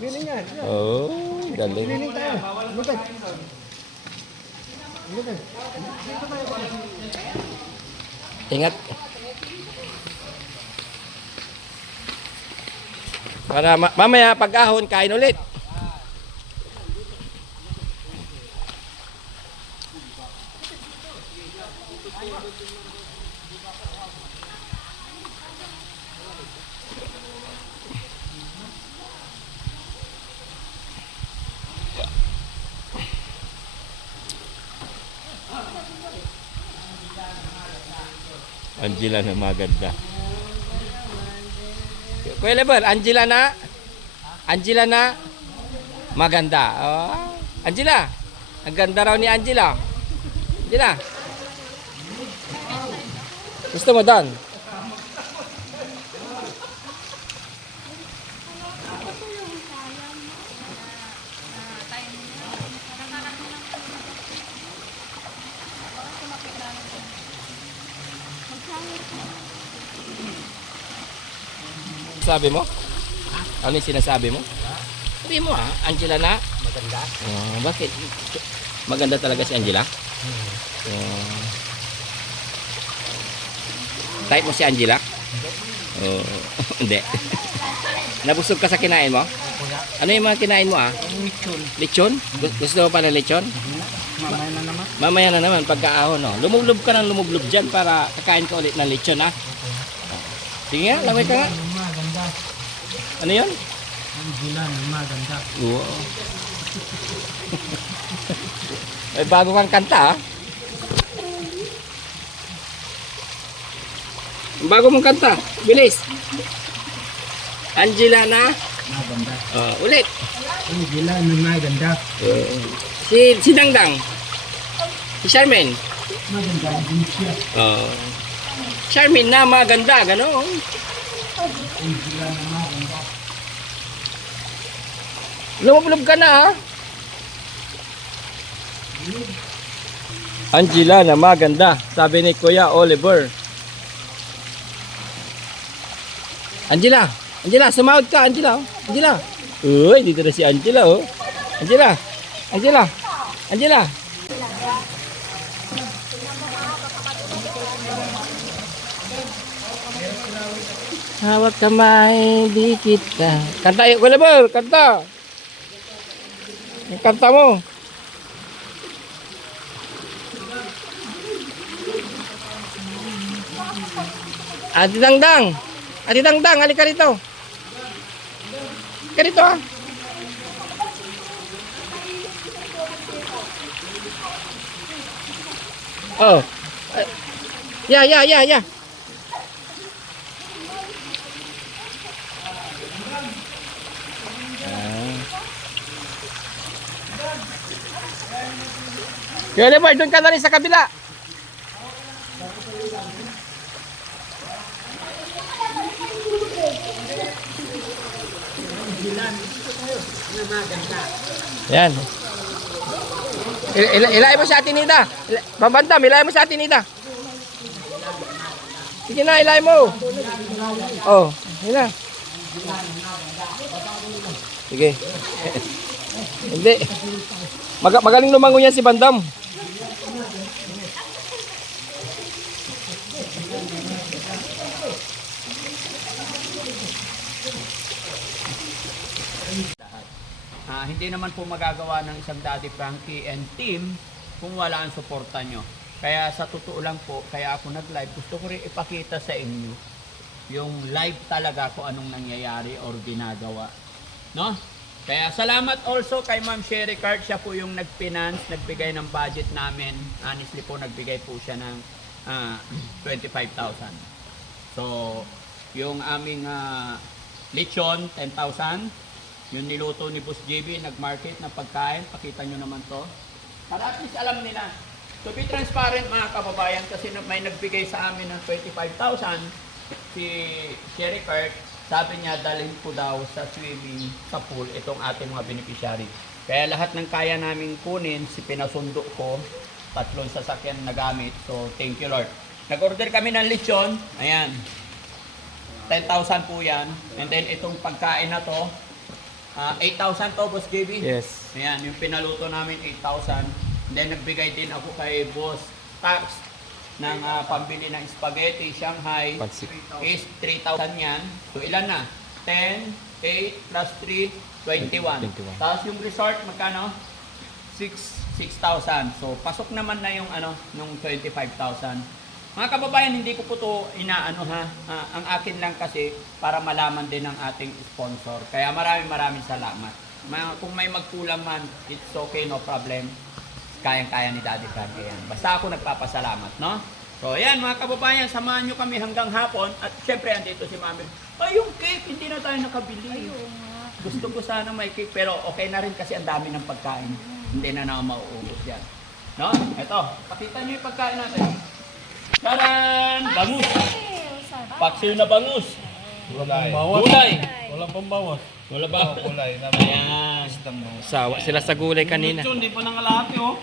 Liling yan. Oh, galing. Liling tayo. Lupit. Lupit. Ingat. Para mamaya pag-ahon, kain ulit. Angela na maganda. Kuya Leber, Angela na? Angela na? Maganda. Oh. Angela. Ang ganda raw ni Angela. Angela. Gusto mo doon? Sabi mo? Ano yung sinasabi mo? Sabi mo Angela na? Maganda. Bakit? Maganda talaga si Angela? Type mo si Angela? Hindi. Nabusog ka sa kinain mo? Ano yung mga kinain mo Lechon. Lechon? Gusto mo pa ng lechon? Mamaya na naman. Mamaya na naman pagkaahon lumublob ka ng lumublob dyan para kakain ka ulit ng lechon Sige nga, lamay ka nga. Maganda. Ano yun? Angela na maganda. Wow. May bago kang kanta Bago mong kanta. Bilis. Angela na? Maganda. Ulit. Angela na maganda. Si Dangdang. Si Charmaine. Maganda din siya. Charmaine na maganda. Ganon. Angela na maganda. Lumublob ka na Angela na maganda. Sabi ni Kuya Oliver. Angela. Angela, sumahod ka. Angela. Angela. Uy, dito na si Angela Angela. Angela. Angela. Hawak kamay, dikit ka. Kanta yuk, Oliver. Kanta. Kanta mo. Ate Dangdang. Ate Dangdang, halika rito. Halika rito Ya. Kaya Lebar, doon ka na rin sa kabila. Yan. Ilay mo sa atin Nida. Babandam, ilay mo sa atin Nida. Sige na, ilay mo. Yun na. Sige. Hindi. Magaling lumango yan si Bandam. Hindi naman po magagawa ng isang Daddy Frankie and team kung wala ang suporta nyo. Kaya sa totoo lang po, kaya ako nag-live, gusto ko rin ipakita sa inyo yung live talaga kung anong nangyayari or ginagawa. No? Kaya salamat also kay Ma'am Sherry Card. Siya po yung nag-finance, nagbigay ng budget namin. Honestly po, nagbigay po siya ng 25,000. So, yung aming lechon, 10,000. Yung niluto ni Boss JB, nag-market ng pagkain. Pakita nyo naman to. Para at least alam nila. To be transparent mga kababayan, kasi may nagbigay sa amin ng 25,000. Si Sherry Card, sabi niya dalhin ko daw sa swimming sa pool itong ating mga beneficiary. Kaya lahat ng kaya namin kunin, si pinasundo ko, 3 sasakyan na gamit. So, thank you Lord. Nag-order kami ng lechon. Ayan. 10,000 po yan. And then itong pagkain na to, 8,000 to, Boss JB. Yes. Ayan, yung pinaluto namin 8,000. Then nagbigay din ako kay Boss Tax ng pambili ng spaghetti Shanghai Pansip. is 3,000 yan. So ilan na? 10, 8 plus 3, 21. 21. Tapos yung resort magkano? 6,000. So pasok naman na yung nung 25,000. Mga kababayan, hindi ko po to inaano ha. Ang akin lang kasi para malaman din ng ating sponsor. Kaya maraming salamat. Kung may magkulang man, it's okay, no problem. Kayang-kaya ni Daddy Frankie yan. Basta ako nagpapasalamat, no? So, ayan mga kababayan, samahan nyo kami hanggang hapon. At syempre, andito si Mami. Ay, yung cake, hindi na tayo nakabili. Gusto ko sana may cake, pero okay na rin kasi ang dami ng pagkain. Hindi na mauubos yan. No? Eto, pakita nyo yung pagkain natin. Taran! Bangus! Paksiw na bangus! Gulay! Walang pambawas. Wala ba? Kulay na Ayan. Sawa sila sa gulay kanina. Hindi pa nangalahati, oh.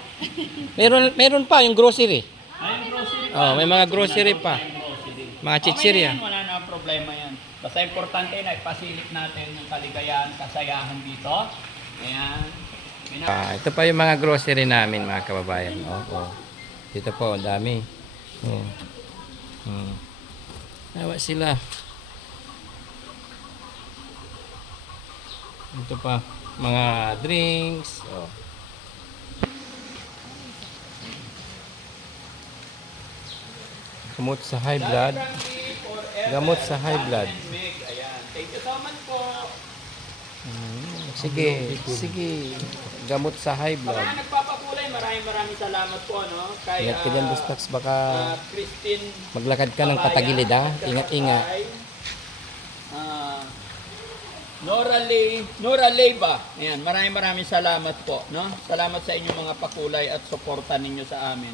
Meron pa yung grocery. Ay, yung grocery pa. Oh, may mga grocery pa. Yung grocery. Mga chichirya. Okay na yan, wala na problema yan. Basta importante na ipasilip natin yung kaligayahan, kasayahan dito. Ayan. Ito pa yung mga grocery namin, mga kababayan. Oh. Dito po, ang dami. Oh. Awa sila. Ito pa, mga drinks. Oh. Gamot sa high blood. Gamot sa high blood. Ayan. Thank you so much po. Sige. Gamot sa high Sa blood. mga nagpapakulay, maraming salamat po, no? Kay Ingat ka dyan, Bustax. Baka Christine maglakad ka ng patagilid, ha? Ingat. Nora Leyva. Ayan, maraming salamat po, no? Salamat sa inyong mga pakulay at suporta ninyo sa amin.